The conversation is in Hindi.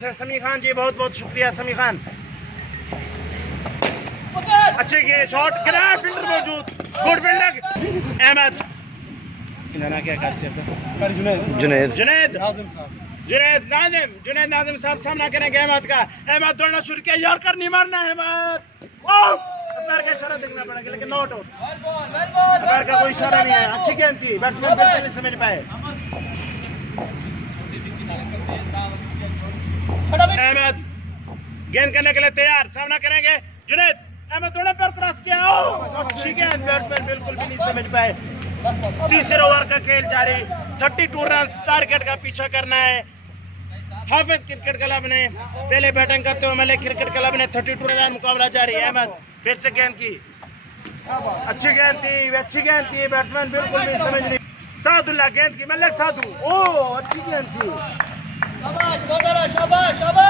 समी खान जी, बहुत बहुत शुक्रिया समी खान। अच्छे के शॉट, ग्रैंड फील्डर मौजूद, गुड फील्डर अहमद। इन्होंने क्या कर सकते? जुनैद जुनैद नाजिम साहब सामना करेंगे अहमद का। अहमद दौड़ना शुरू किया, यार कर नहीं मारना है अहमद। पैर का इशारा देखना पड़ेगा, लेकिन नॉट आउट। पैर का कोई इशारा नहीं है। अच्छी गेंद थी, बैट्समैन बिल्कुल नहीं समझ पाए। अहमद गेंद करने के लिए तैयार, सामना करेंगे जुनैद। अहमद थोड़ा पैर क्रॉस किया, अच्छी गेंद, बैट्समैन बिल्कुल भी नहीं समझ पाए। तीसरे ओवर का खेल जारी, 32 रन टारगेट का पीछा करना है। हाफिज क्रिकेट क्लब ने पहले बैटिंग करते हुए मलिक क्रिकेट क्लब ने 32 रन मुकाबला जारी। अहमद फिर से गेंद की, अच्छी गेंद थी, बैट्समैन बिल्कुल भी समझ नहीं। सादुल्ला गेंद की, मलिक साधु, अच्छी गेंद थी।